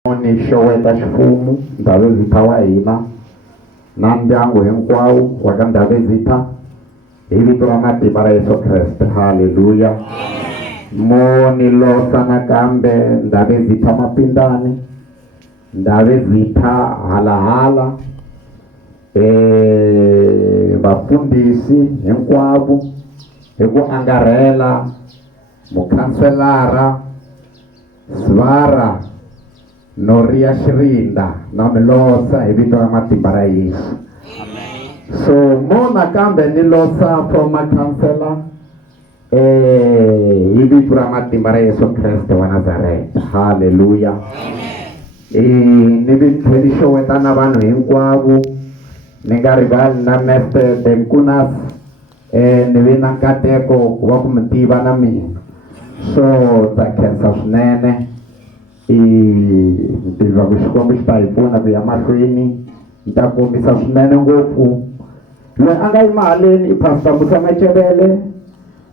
ni xeweta xifumu Ndhavezitha wa hina na ndyangu hinkwawo wa ka Ndhavezitha hi vito ra matimba ra Yesu Kreste. Haleluya. Mo ni losa nakambe Ndhavezitha Mapindani, Ndhavezitha halahala, vafundhisi hinkwavo hi ku angarhela, mukhanselara Svara Noria Shirinda na milosa hi vito ra matimba ra Yesu. So mo nakambe ni losa from makhansela hi vito ra matimba ra Yesu Kreste wa Nazareta. Haleluya. Ni vi xeweta na vanhu hinkwavo, ni nga rivali na Mr. Denkunas, ni vi na nkateko ku va ku mi tiva na mina, so ndza khensa swinene. Ni tiva ku Xikwembu xi ta hi pfuna ku ya mahlweni. Ni ta kombisa swinene ngopfu loyi a nga yima haleni i Pastor Musa Machebele,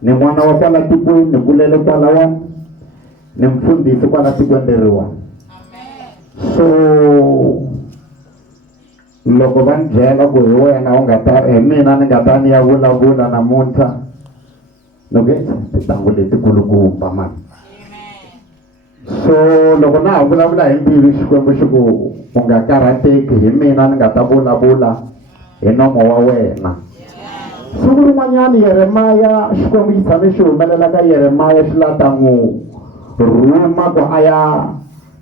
ni n'wana wa kwala tikweni, ni kulele kwalawani, ni mfundhisi kwala tikweni leriwani. So loko va ni byela ku hi wena u nga ta mina ni nga ta ni ya vulavula namuntlha, loko tintangu letikulukumba mani. So loko na ha vulavula hi mbilu Xikwembu xi ku u nga karhateki, hi mina ni nga ta vulavula hi nomo wa wena. Siku rin'wanyana Yeremaya, Xikwembu xi tshame xi humelela ka Yeremaya xi la ta n'wi rhuma ku a ya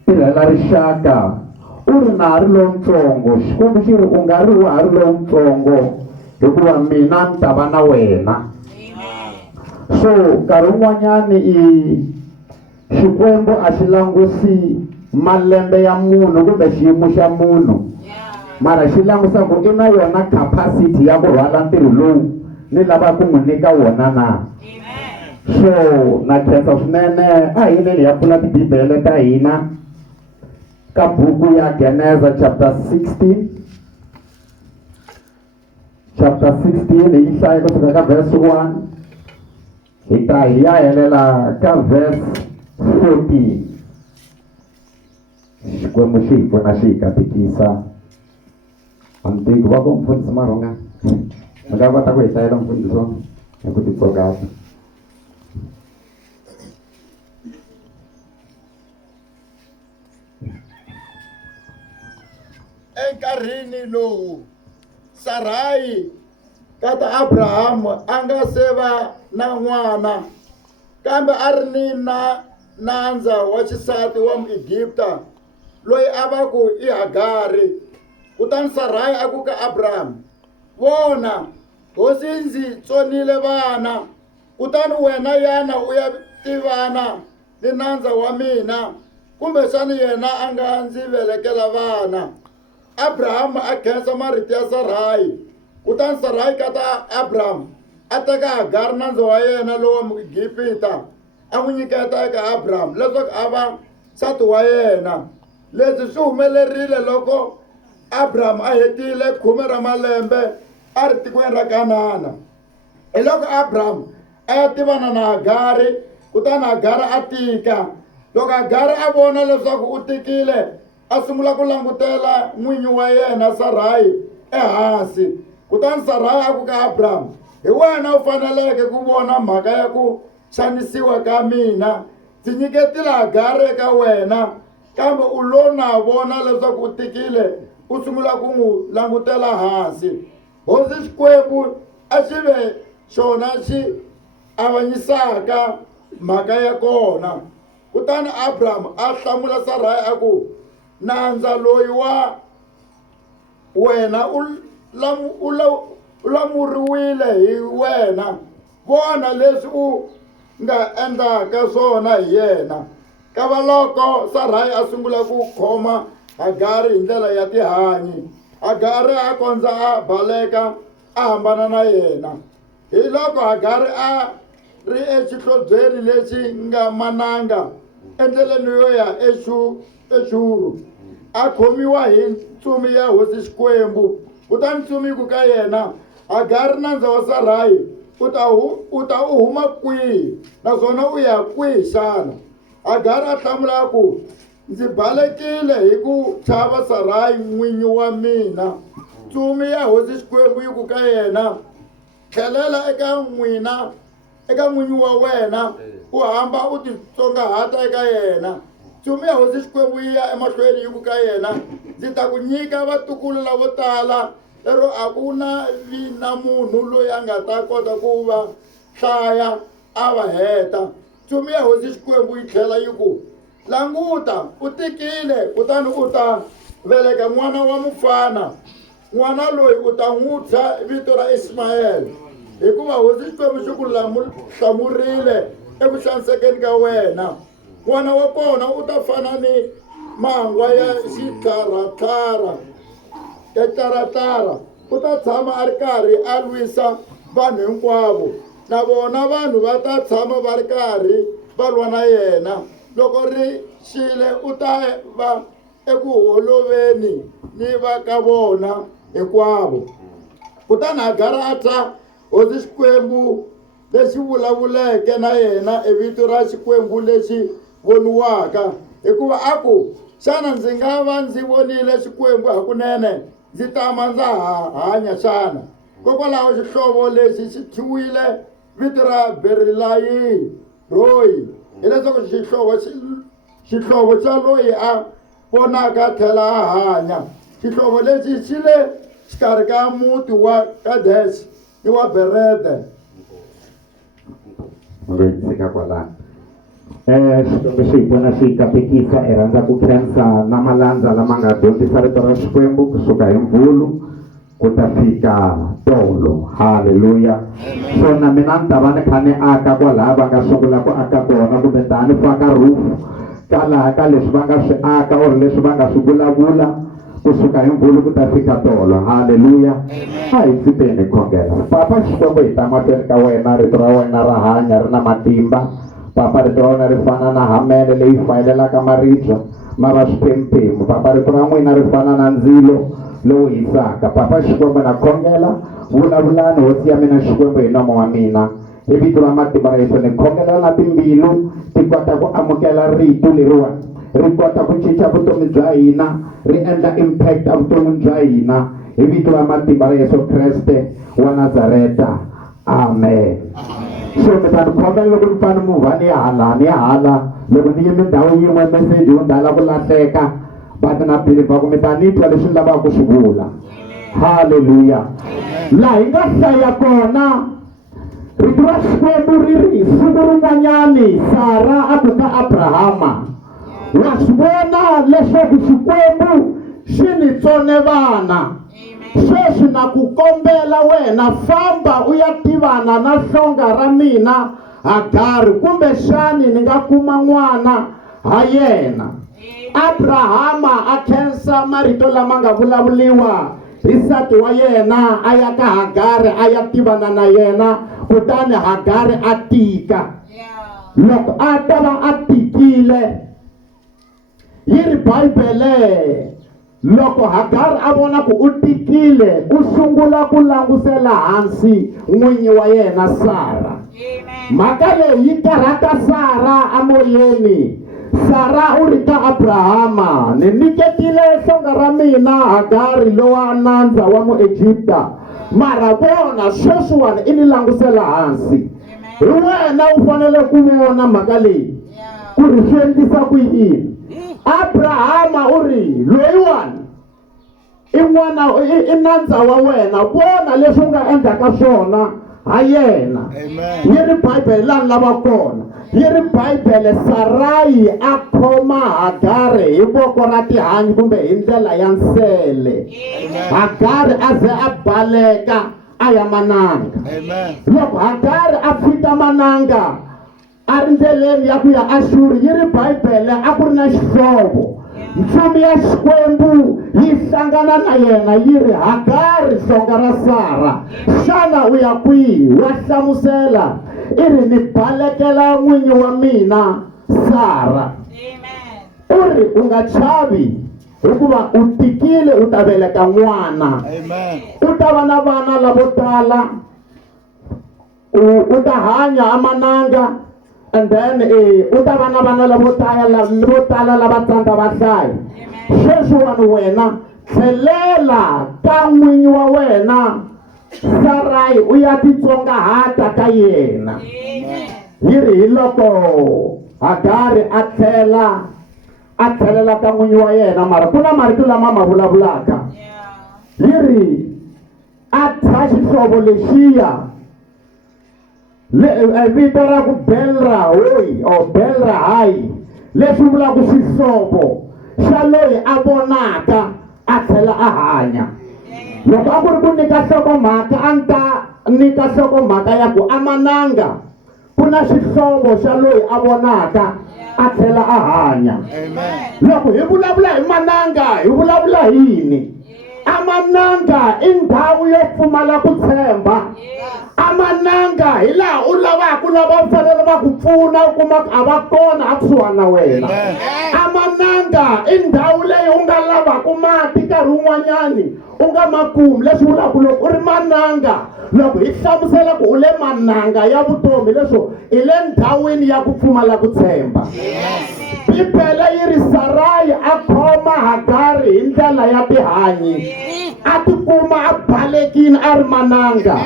tirhela rixaka. U ri na ha ri lontsongo, Xikwembu xi ri u nga ri wa ha ri lontsongo hikuva mina ni ta va na wena. So nkarhi wun'wanyani Xikwembu a xi langusi malembe ya munhu kumbe xiyimo xa munhu, mara xi langusa ku i na yona capacity ya ku rhwala ntirho lowu ni lava ku n'wi nyika wona na. So na khensa swinene. A hi yineni ya pfula tibibele ta hina ka buku ya Geneza chapter 16 hi hlaya kusuka ka verse 1 hi ta hi ya helela ka verse 14. Xikwembu xi hi pfuna xi hi katekisa. Amtiki va ku mfundhisi marhonga mi nga kota ku hi hlayela mfundhisi wa hi ku tipfokata. Enkarhini lowu Sarayi kata Abrahamu a nga se va na n'wana, kambe a ri ni nandza wa xisati wa Muegipta loyi a va ku i Hagari. Kutani Sarayi a ku ka Abrahamu, vona hosi ndzi tsonile vana, kutani wena yana u ya tivana ni nandza wa mina, kumbexani yena a nga ndzi velekela vana. Abrahamu a khensa marito ya Sarayi. Kutani Sarayi kata Abrahamu a teka Hagari nandza wa yena lowa Muegipita a n'wi nyiketa eka Abrahamu leswaku a va nsati wa yena. Leswi swi humelerile loko Abrahamu a hetile 10 ra malembe a ri tikweni ra Kanana. Hi loko Abrahamu a ya tivana na Hagari, kutani Hagari a tika. Loko Hagari a vona leswaku u tikile, a sungula ku langutela n'winyi wa yena Sarayi ehansi. Kutani Sarayi a ku ka Abrahamu, hi wena u faneleke ku vona mhaka ya ku xanisiwa ka mina. Ndzi nyiketile Hagari eka wena, kambe u lo na vona leswaku u tikile, u sungula ku n'wi langutela hansi. Hosi Xikwembu a xi ve xona xi avanyisaka mhaka ya kona. Kutani Abrahamu a hlamula Sarayi a ku, nandza loyi wa wena u lamuriwile hi wena. Vona leswi u nga endlaka swona hi yena. Kava loko Sarayi a sungula ku khoma Hagari hi ndlela ya tihanyi, Hagari a kondza a baleka a hambana na yena. Hi loko Hagari a ri exihlobyeni lexi nga mananga endleleni yo ya eXuru, a khomiwa hi ntsumi ya hosi Xikwembu. Kutani ntsumi ku ka yena, Hagari nandza wa Sarayi u ta u huma kwihi naswona u ya kwihi xana? Hagari a hlamula ku, ndzi balekile hi ku chava Sarayi n'winyi wa mina. Tsumi ya hosi Xikwembu yi ku ka yena, tlhelela eka n'winyi wa wena u hamba u titsongahata eka yena. Tsumi ya hosi Xikwembu yi ya emahlweni yi ku ka yena, ndzi ta ku nyika vatukulu lavo tala, lero a ku na munhu loyi a nga ta kota ku va hlaya a va heta. Tsumi ya hosi Xikwembu yi tlhela yi ku, languta u tikile kutani u ta veleka n'wana wa mufana. N'wana loyi u ta n'wi thya vito ra Ismayele, hikuva hosi Xikwembu xi ku hlamurile eku xanisekeni ka wena. N'wana wa kona u ta fana ni mangwa ya xitlharatlara. U ta tshama a ri karhi a lwisa vanhu hinkwavo, na vona vanhu va ta tshama va ri karhi va lwa na yena. Loko ri xile u ta va eku holoveni ni va ka vona hinkwavo. Kutani Hagari a ta hosi Xikwembu lexi vulavuleke na yena hi vito ra Xikwembu lexi voniwaka, hikuva a ku, xana ndzi nga va ndzi vonile Xikwembu hakunene ndzi tama ndza ha hanya xana? Kokwalaho xihlovo lexi xi thyiwile vito ra Berilayi Royi, hileswaku xihlovo xa loyi a vonaka tlhela a hanya. Xihlovo lexi xi le xikarhi ka muti wa Kadeshi ni wa Berede. Tsika kwalano. Xikwembu xi hi pfuna xi katekisa i rhandza ku khensa na malandza lama nga dyondzisa rito ra Xikwembu kusuka hi Mvhulu ku ta fika tolo. Haleluya. So na mina ni ta va ni kha ni aka kwalaha va nga sungula ku aka kona, kumbe ta ni faka roof ka laha ka leswi va nga swi aka or leswi va nga swi vulavula kusuka hi Mvhulu ku ta fika tolo. Haleluya. A hi tsipeni khongela. Papa Xikwembu hi ta mahlweni ka wena, rito ra wena ra hanya ri na matimba. Papa rito ra wena ri fana na hamele leyi fayelelaka maribye ma va swiphemphemu. Papa rito ra n'wina ri fana na ndzilo lowu hisaka. Papa Xikwembu na khongela, vulavulani hosi ya mina Xikwembu hi nomo wa mina, hi vito ra matimba ra Yesu. Ni khongela na timbilu ti kota ku amukela rito leriwani, ri kota ku cinca vutomi bya hina, ri endla impact evuton'wini bya hina, hi vito ra matimba ra Yesu Kreste wa Nazareta. Amen. So mi ta ni khongela loko ni fane muvha ni hala loko ni yime ndhawu yin'we meseji wu ndala ku lahleka, but na believe ku mi ta ni twa leswi ni lavaka ku swi vula. Haleluya. Laha hi nga hlaya kona rito ra Xikwembu ri ri siku rin'wanyani Sara a ku ka Abrahama, wa swi vona leswaku Xikwembu xi ni tsone vana. Sweswi na ku kombela wena, famba u ya tivana na hlonga ra mina Hagari, kumbe xani ni nga kuma n'wana ha yena. Abrahama a khensa marito lama nga vulavuliwa hi nsati wa yena, a ya ka Hagari a ya tivana na yena, kutani Hagari a tika. Loko a ta va a tikile, yi ri Bibele, loko Hagari a vona ku u tikile, u sungula ku langusela hansi n'winyi wa yena Sara. Mhaka leyi yi karhata Sara amoyeni. Sara u ri ka Abrahama, ni nyiketile hlonga ra mina Hagari lowa nandza wa Muejipta, mara vona sweswiwani i ni langusela hansi. Hi wena u fanele ku vona mhaka leyi ku ri swi endlisa ku yini. Abrahama u ri loyiwani i nandza wa wena, vona leswi u nga endlaka swona ha yena. Yi ri Bibele laha ni lava kona, yi ri Bibele Sarayi a khoma Hagari hi voko ra tihanyi kumbe hi ndlela ya nsele. Hagari a ze a baleka a ya mananga. Loko Hagari a fika mananga a ri ndleleni ya ku ya Ashuri, yi ri Bibele a ku ri na xihlovo. Ntsumi ya Xikwembu yi hlangana na yena yi ri Hagari hlonga ra Sara, xana u ya kwihi? Wa hlamusela i ri ni balekela n'winyi wa mina Sara. U ri u nga chavi hikuva u tikile, u ta veleka n'wana. U ta va na vana lavo tala, u ta hanya amananga and then u ta va na vana lavo tala lava tsandza va hlaya. Sweswiwani wena tlhelela ka n'winyi wa wena Sarai u ya titsongahata ka yena. Yi ri hi loko Hagari a tlhelela ka n'winyi wa yena, mara ku na marito lama ma vulavulaka. Yi ri a thya xihlovo lexiya vito ra ku Belrahoi or Belrahai, leswi vulaka xihlovo xa loyi a vonaka a tlhela a hanya. Loko a ku ri ku nyika nhlokomhaka a ni ta nyika nhlokomhaka ya ku amananga ku na xihlovo xa loyi a vonaka a tlhela a hanya. Loko hi vulavula hi mananga hi vulavula hi yini? Amananga i ndhawu yo pfumala ku tshemba. Amananga hi laha u lavaka lava fanele va ku pfuna u kuma a va kona a kusuhana na wena. Amananga i ndhawu leyi u nga lavaka mati nkarhi wun'wanyani u nga makumi. Leswi vulaka loko u ri mananga, loko hi hlamusela ku u le mananga ya vutomi, leswo i le ndhawini ya ku pfumala ku tshemba. Bibele yi ri Sarai a khoma Hagari hi ndlela ya tihanyi, a tikuma a balekile a ri mananga,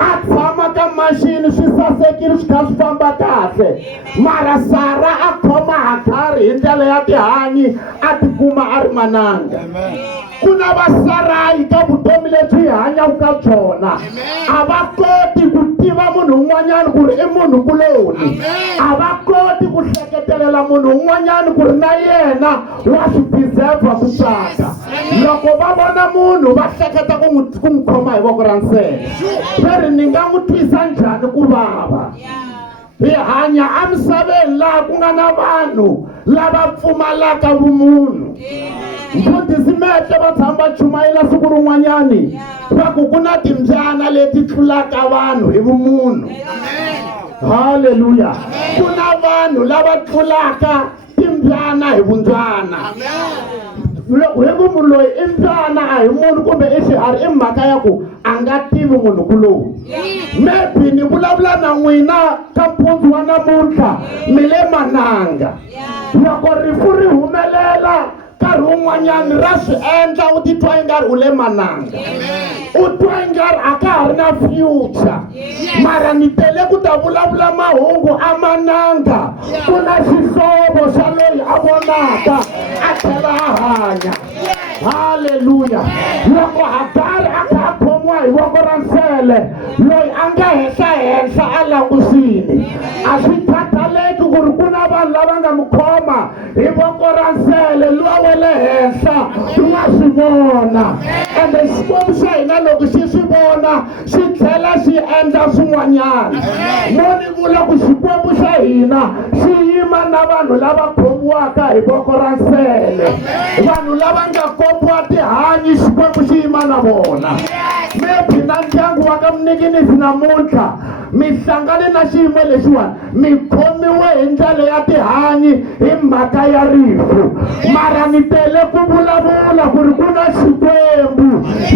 a tshama ka mashini swi sasekile swi kha swi famba kahle, mara Sara a khoma Hagari hi ndlela ya tihanyi a tikuma a ri mananga. Ku na va Sarai ka vutomi lebyi hi hanyaka ka byona, a va koti ku tiva munhu un'wanyana ku ri i munhu kuloni, a va koti ku hleketelela munhu un'wanyana ku ri na yena wa swi deserve ku tsaka. Loko va vona munhu va hleketa ku n'wi khoma hi voko ra nsele. Swi ni nga n'wi twisa njhani ku vava? Hi hanya emisaveni laha ku nga na vanhu lava pfumalaka vumunhu. Mfundhisi-Mehlo va tshama va chumayela siku rin'wanyani va ku ku na timbyana leti tlulaka vanhu hi vumunhu. Haleluya. Ku na vanhu lava tlulaka timbyana hi vundzwana. Loko hi ku munhu loyi i mbyana a hi munhu kumbe i xiharhi, i mhaka ya ku a nga tivi munhu kulowu. Maybe ni vulavula na n'wina ka mpundzu wa namuntlha mi le mananga. Loko rifu ri humelela nkarhi wun'wanyani ra swi endla u titwa i nga ri u le mananga, u twa i nga ri a ka ha ri na future. Mara ni tele ku ta vulavula mahungu a mananga, ku na xihlovo xa loyi a vonaka a tlhela a hanya. Haleluya. Loko Hagari a kha a khomiwa hi voko ra nsele, loyi a nga henhla a langusini, a swi khataleki ku ri ku na vanhu lava nga mu khoma hi voko ra nsele, luwa wa le henhla u nga swi vona. Ende Xikwembu xa hina loko xi swi vona xi tlhela xi endla swin'wanyana. Mo ni vula ku Xikwembu xa hina xi yima na vanhu lava khomiwaka hi voko ra nsele, vanhu lava nga kombiwa tihanyi, Xikwembu xi yima na vona. Maybe na ndyangu wa ka Mnikinisi namuntlha mi hlangane na xiyimo lexiwani, mi khomiwe hi ndlela ya tihanyi hi mhaka ya rifu, mara ni tele ku vulavula ku ri ku na Xikwembu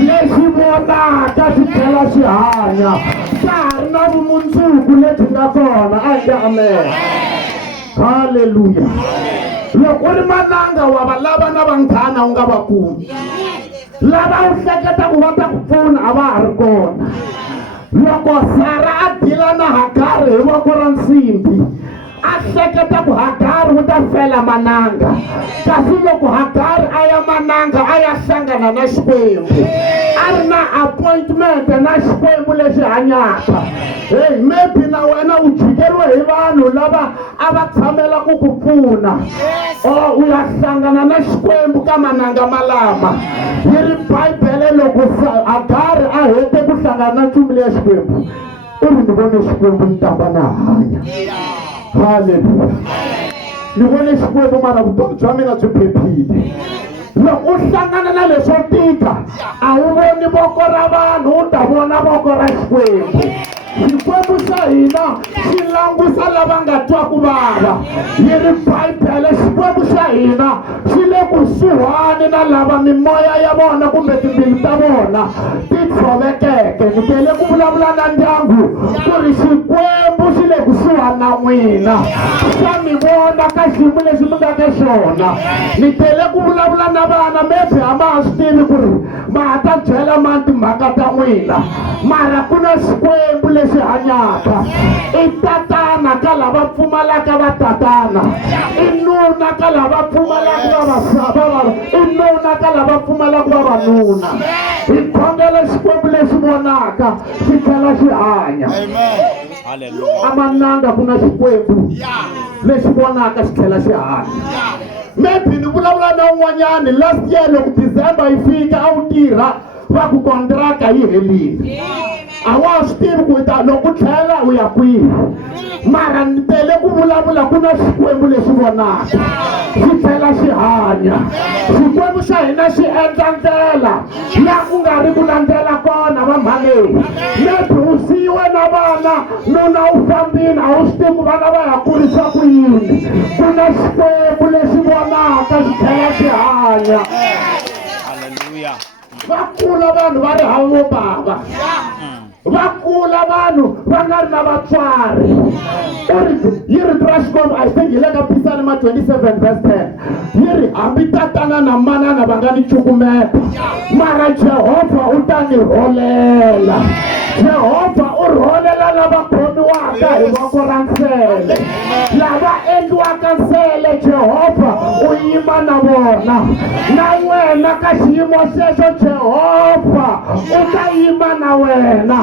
lexi vonaka xi tlhela xi hanya. Ka ha ri na vumundzuku lebyi nga kona. Amen. Haleluya. Loko u ri mananga wa va lava na vanghana u nga va kumi, lava u hleketa ku va ta ku pfuna a va ha ri kona. Loko Sara a dila na Hagari hi voko ra nsimbi, a hleketa ku Hagari u ta fela mananga, kasi loko Hagari a ya mananga a ya hlangana na Xikwembu, a ri na appointment na Xikwembu lexi hanyaka. Hey, maybe na wena u jikeriwe hi vanhu lava a va tshamela ku ku pfuna, or u ya hlangana na Xikwembu ka mananga malama. Yi ri Bibele loko Hagari a hete ku hlangana na nchumu leya Xikwembu, u ri ni vone Xikwembu ni tamba na hanya. Haleluya. Ni vone Xikwembu mara vutomi bya mina byi phephile. Loko u hlangana na leswo tika a wu voni voko ra vanhu, u ta vona voko ra Xikwembu. Xikwembu xa hina xi langusa lava nga twa ku vava. Yi ri Bibele Xikwembu xa hina xi le kusuhani na lava mimoya ya vona kumbe timbilu ta vona ti tshovekeke. Ni tele ku vulavula na ndyangu ku ri Xikwembu xi le kusuhana na n'wina swa mi vona ka xiyimo lexi mi nga ka xona ni tele ku vulavula na vana maybe a ma ha swi tivi ku ri ma ha ta byela mani timhaka ta n'wina mara ku na xikwembu lexi hanyaka i tatana ka lava pfumalaka va tatana i nuna ka lava pfumalaka vavasava i nuna ka lava pfumalaka vavanuna hi khongela xikwembu lexi vonaka xi tlhela xi hanya amananga ku na xikwembu lexi vonaka xi tlhela xi hanya maybe ni vulavula na un'wanyani last year loko December yi fika a wu tirha va ku kontraka yi helile a wa swi tivi ku ta loko tlhela u ya kwihi mara ni tele ku vulavula ku na xikwembu lexi vonaka xi tlhela xi hanya xikwembu xa hina xi endla ndlela laha ku nga ri ku landzela kona vamhaleyi maybe u siyiwe na vana nuna u fambini a wu swi tivi ku vana va ya kurisa ku yini ku na xikwembu lexi vonaka xi tlhela xi hanya va kula vanhu va ri hava vo bava va kula vanhu va nga ri na vatswari yi ri Trashcom I think hi le ka Psalm 27 verse 10 yi ri hambi tatana na manana va nga ni cukumeta mara Jehovha u ta ni rholela Jehovha u rholela lava khomiwaka hi voko ra nsele lava endliwaka nsele Jehovha u yima na vona na wena ka xiyimo xexo Jehovha u ta yima na wena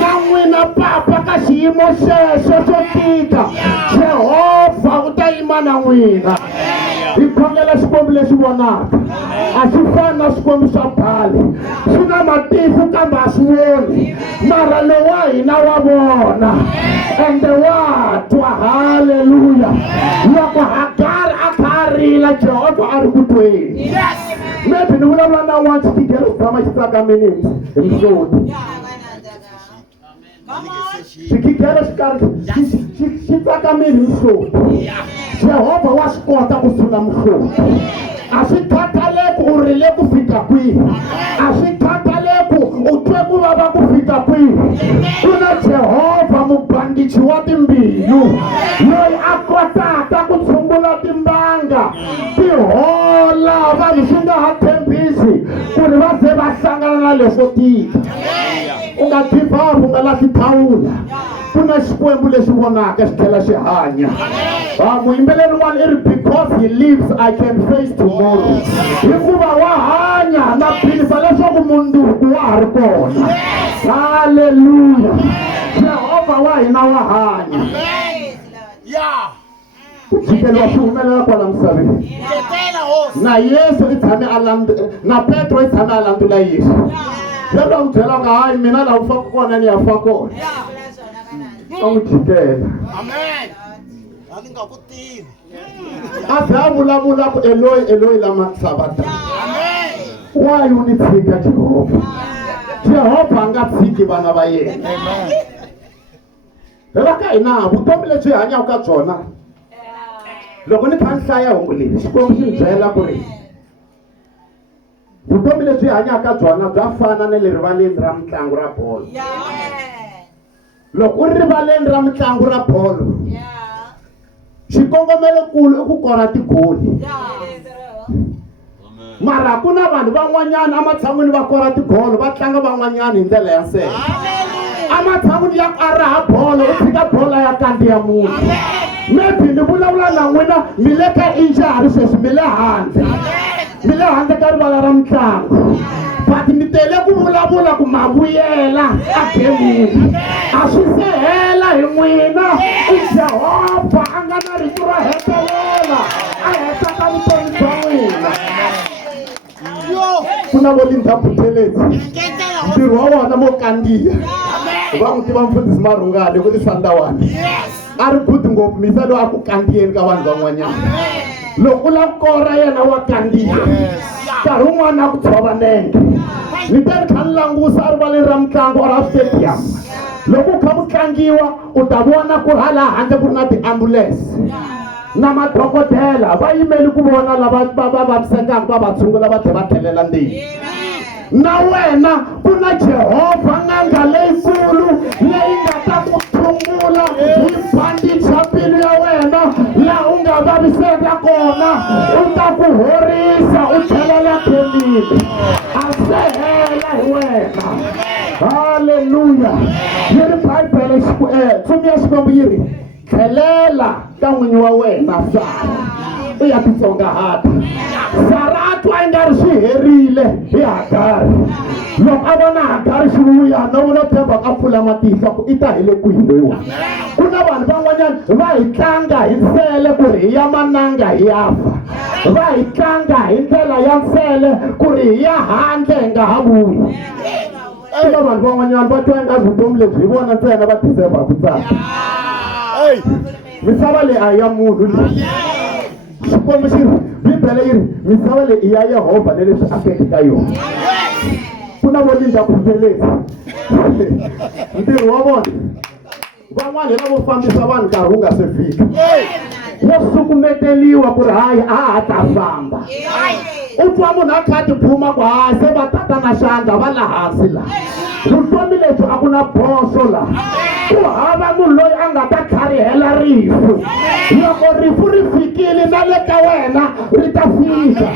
na n'wina papa ka xiyimo xexo xo tika Jehovha u ta yima na n'wina hi khongela xikwembu lexi vonaka a xi fani na swikwembu swa khale swi na matihlo kambe a swi voni mara lowa hina wa vona ende wa twa haleluya loko Hagari a kha a rila Jehovha a ri ku tweni maybe ni vulavula na n'wana xitigelo xi tshama xi tsakaminini hi mihloti xikigelo xi karhi xi tsakamile hi mihloti Jehovha wa swi kota ku sula mihloti a swi khataleki u rile ku fika kwihi a swi khataleki u twe ku vava ku fika kwihi ku na Jehovha mubangichi wa timbilu loyi a kotaka ku tshungula timbanga ti hola vanhu swi nga ha tshembisi ku ri va ze va hlangana na leswo tika u nga givavu u nga lahli thawula ku na xikwembu lexi vonaka xi tlhela xi hanya muyimbeleri wani i ri because he lives I can face tomorrow hikuva wa hanya na philisa leswaku mundzuku wa ha ri kona haleluya Jehovha wa hina wa hanya ku jikeliwa swi humelela kwala misaveni na Yesu i tshame na Petro i tshame a landzula Yesu Petro a n'wi byela nga hayi mina laha u faka kona ni ya fa kona a n'wi jikela a ze a vulavula ku Eloi Eloi lama sabata why u ni tshika Jehovha a nga tshiki vana va yena lava ka hina vutomi lebyi hi hanyaka ka byona loko ni kha ni hlaya hungu leyi xikwembu xi ni byela ku ri vutomi lebyi hi hanyaka byona bya fana na le rivaleni ra mitlangu ra bolo loko u ri rivaleni ra mitlangu ra bolo xikongomelo kulu i ku kora tigoli mara ku na vanhu van'wanyana ematshan'wini va kora tigolo va tlanga van'wanyana hi ndlela ya nsele ematshan'wini ya ku a raha bolo u tshika bolo ya kandziya munhu maybe ni vulavula na n'wina mi le ka injury sweswi mi le handle ka rivala ra mitlangu but ni tele ku vulavula ku ma vuyela a gemini a swi se hela hi n'wina i Jehovha a nga na rito ro hetelela a heta ka vutomi bya n'wina ku na vo tindhaphutheleti ntirho wa wona mo kandziya va n'wi tiva mfundhisi Marhungani ku tisandawani a ri good ngopfu misa loyi a ku kandiyeni ka vanhu van'wanyana loko u lava kora yena wa kandiya nkarhi wun'wana a ku tshova nenge ni te ni kha ni langusa a rivaleni ra mitlangu ra stadium loko u kha ku tlangiwa u ta vona ku ri hala handle ku ri na tiambulense na madokodela va yimeli ku vona lava va vavisekaka va va tshungula va tlhela va tlhelela ndzeni na wena ku na Jehovha n'anga leyikulu leyi nga ta ku tshungula hi bandicha mbilu ya wena laha u nga vaviseka kona, u ta ku horisa u tlhelela khemini, a sehela hi wena. Haleluya. Yi ri Bibele Ntsumi ya Xikwembu yi ri tlhelela ka n'winyi wa wena Sara u ya titsongahata. Sara a twa i nga ri swi herile hi Hagari. Loko a vona Hagari xi vuya na vula tshemba ka pfula matihlo ku i ta hi le kwihi loyiwa. Ku na vanhu van'wanyana va hi tlanga hi nsele ku ri hi ya mananga hi ya fa, va hi tlanga hi ndlela ya nsele ku ri hi ya handle hi nga ha vuyi. Eka vanhu van'wanyana va twa ingazi vutomi lebyi hi vona ntsena va deserva ku tsaka. Misava leyi a ya munhu leyi. Xikwembu xi ri, Bibele yi ri misava leyi i ya Yehovha na leswi akeke ka yona. Ku na vo linda ku pfumeleli ntirho wa vona. Van'wana hi lavo fambisa vanhu nkarhi wu nga se fika. Wo sukumeteliwa ku ri hayi a ha ta famba. U twa munhu a kha tiphuma ku hayi se va tata na xandla va la hansi la. Vutomi lebyi a ku na boso la. Ku hava munhu loyi a nga ta tlharihela rifu. Loko rifu ri fikile na le ka wena ri ta fika.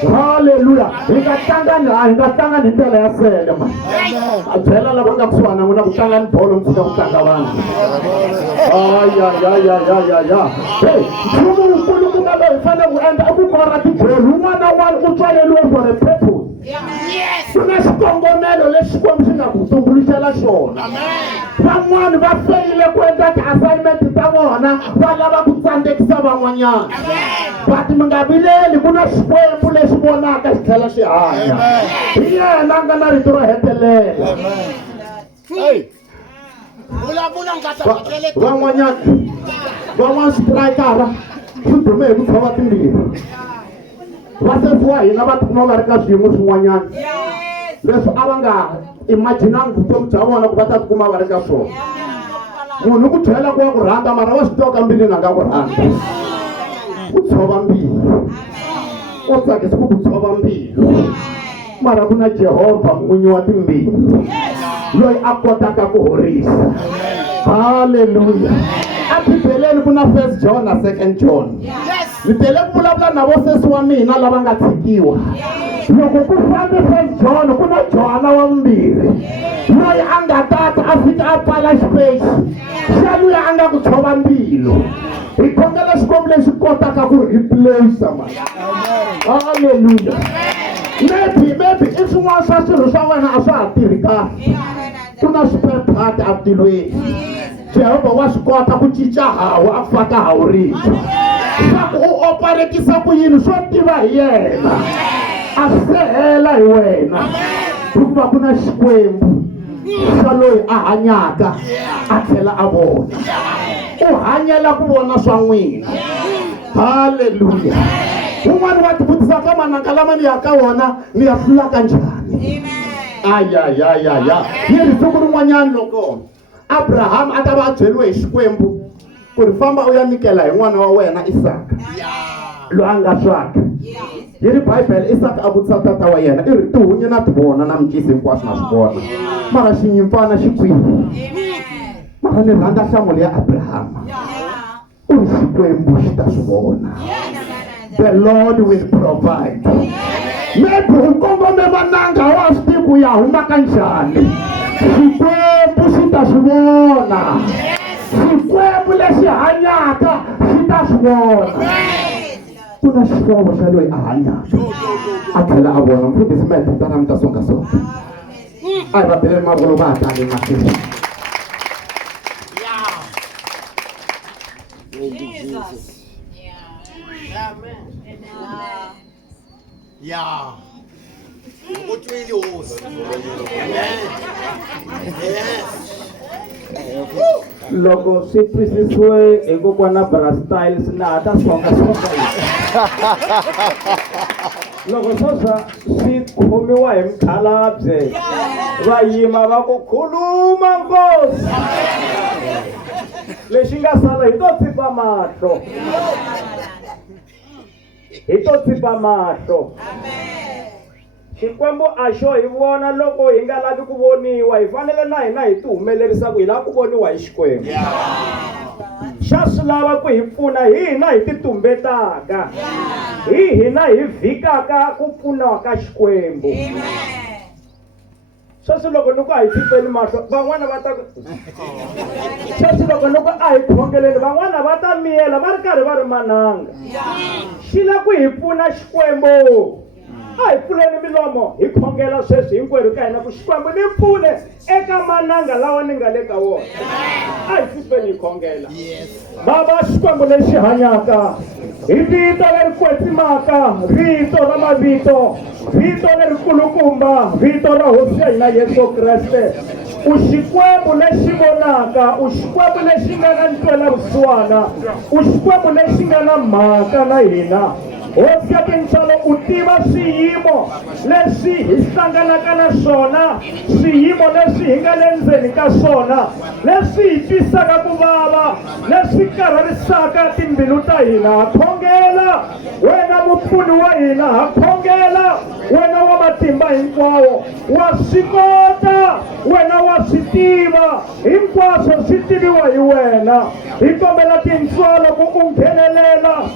Haleluya. Hi nga tlanga hi ndlela ya sele mani. A byela lava nga kusuhana na n'wina ku tlanga ni bolo mi tshika ku tlanga vanhu. Ya. Hey, nchumu wukulu ku nga loyi hi fanele ku endla i ku kora tigoli. Un'wana na un'wana u tswaleliwe for a purpose. Ku na xikongomelo lexi Xikwembu xi nga ku tumbuluxela xona. Van'wani va feyile ku endla ti-assignment ta vona va lava ku tsandzekisa van'wanyana. But mi nga vileli, ku na Xikwembu lexi vonaka xi tlhela xi hanya. Hi yena a nga na rito ro hetelela. Van'wana xitrayikara swi dume hi ku tshova timbilu. Vasefu wa hina va tikuma va ri ka swiyimo swin'wanyana leswi a va nga imaginangi vutomi bya vona ku va ta tikuma va ri ka swona. Munhu ku byela ku wa ku rhandza mara wa swi tiva ka mbilwini a nga ku rhandza. Ku tshova mbilu, ko tsakisa ku tshova mbilu, mara ku na Jehovha n'winyi wa timbilu loyi a kotaka ku horisa. Haleluya. A Bibeleni ku na 1 John na 2 John. Ni tele ku vulavula na vosesi wa mina lava nga tshikiwa. Loko ku fambe 1 John ku na Johana wa vumbirhi loyi a nga tata a fika a pfala xipesi xa luya a nga ku tshova mbilu. Hi khongela Xikwembu lexi kotaka ku replace mani. Haleluya. Maybe i swin'wana swa swilo swa wena a swa ha tirhi kahle. Ku na spare part atilweni. Jehovha wa swi kota ku cinca hawu a faka hawu rintshwa. Swa ku u operetisa ku yini swo tiva hi yena. A sehela hi wena. Hikuva ku na Xikwembu xa loyi a hanyaka a tlhela a vona. U hanyela ku vona swa n'wina. Haleluya. Un'wana wa tivutisa ka mananga lama ni ya ka wona ni ya hlula ka njhani. Ya. Yi ri siku rin'wanyana loko Abraham a ta va a byeriwe hi Xikwembu ku ri famba u ya nikela hi n'wana wa wena Isaka loyi a nga swaka. Yi ri Bibele Isaka a vutisa tata wa yena i ri tihunyi na ti vona na mikisi hinkwaswo na swi vona mara xinyimpfana xi kwihi. Mara ni rhandza nhlamulo ya Abrahama. U ri Xikwembu xi ta swi vona. The Lord will provide. Maybe u kongome mananga wa swi tivi ku ya huma ka njhani. Xikwembu xi ta swi vona. Xikwembu lexi hanyaka xi ta swi vona. Ku na xihlovo xa loyi a hanyaka a tlhela a vona. Mfundhisi tana mi ta songa songa. A hi va bele mavolo va ha tali mahlweni. Yeah. What really was? Yes. Loko swi twisisiwe hi kokwana Bra Styles na ha ta songa. Loko sweswo swi khomiwa hi mkhalabye va yima va ku khuluma nkosi. Lexi nga sala hi to tsipa mahlo. Hi to tsipa mahlo. Xikwembu a xo hi vona loko hi nga lavi ku voniwa, hi fanele na hina hi ti humelerisa ku hi lava ku voniwa hi Xikwembu. Xa swi lava ku hi pfuna hi hina hi ti tumbetaka, hi hina hi vhikaka ku pfuniwa ka Xikwembu. Sweswi loko ni ku a hi tipeli mahlo van'wana va ta sweswi loko ni ku a hi khongeleni van'wana va ta miyela va ri karhi va ri mananga. Xi la ku hi pfuna Xikwembu. A hi pfuleni milomo hi khongela sweswi hinkwerhu ka hina ku Xikwembu ni pfune eka mananga lawa ni nga le ka wona. A hi tipeni hi khongela. Baba, Xikwembu lexi hanyaka hi vito leri kwetsimaka, vito ra mavito, vito leri kulukumba, vito ra hosi ya hina Yesu Kreste. U Xikwembu lexi vonaka, u Xikwembu lexi nga na ntwela vusiwana, u Xikwembu lexi nga na mhaka na hina. Hosi ya tintswalo u tiva swiyimo leswi hi hlanganaka na swona, swiyimo leswi hi nga le ndzeni ka swona, leswi hi twisaka ku vava, leswi karharisaka timbilu ta hina. Ha khongela wena mupfuni wa hina, ha khongela wena wa matimba hinkwawo, wa swi kota, wena wa swi tiva, hinkwaswo swi tiviwa hi wena. Hi kombela tintswalo ku u nghenelela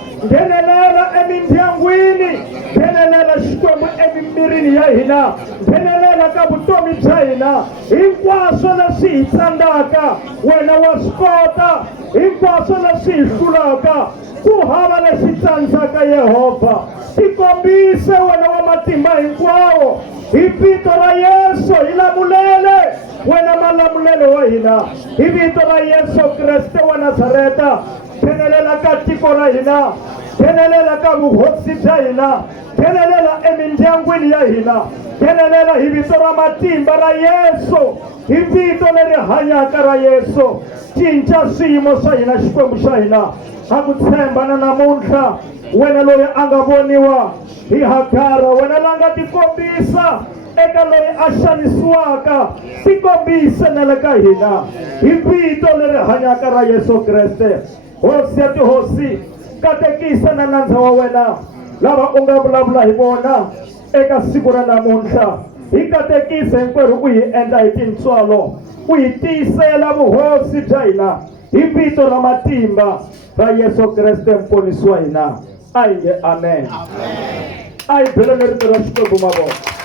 emindyangwini, nghenelela Xikwembu emimirini ya hina, nghenelela ka vutomi bya hina. Hinkwaswo leswi hi tsandzaka wena wa swi kota, hinkwaswo leswi hi hlulaka ku hava lexi tsandzaka. Yehovha, tikombise wena wa matimba hinkwawo, hi vito ra Yesu hi lamulele wena malamulelo wa hina, hi vito ra Yesu Kreste wa Nazareta. Nghenelela ka tiko ra hina, nghenelela ka vuhosi bya hina, nghenelela emindyangwini ya hina, nghenelela hi vito ra matimba ra Yesu, hi vito leri hanyaka ra Yesu. Cinca swiyimo swa hina Xikwembu xa hina. Ha ku tshemba na namuntlha wena loyi a nga voniwa hi Hagara, wena la nga tikombisa eka loyi a xanisiwaka, tikombise na le ka hina hi vito leri hanyaka ra Yesu Kreste. Hosi ya tihosi, katekisa na nandza wa wena lava u nga vulavula hi vona eka siku ra namuntlha. Hi katekisa hinkwerhu u hi endla hi tintswalo, u hi tiyisela vuhosi bya hina hi vito ra matimba ra Yesu Kreste mponisi wa hina. A hi nge amen. A hi beleni rito ra Xikwembu mavoko.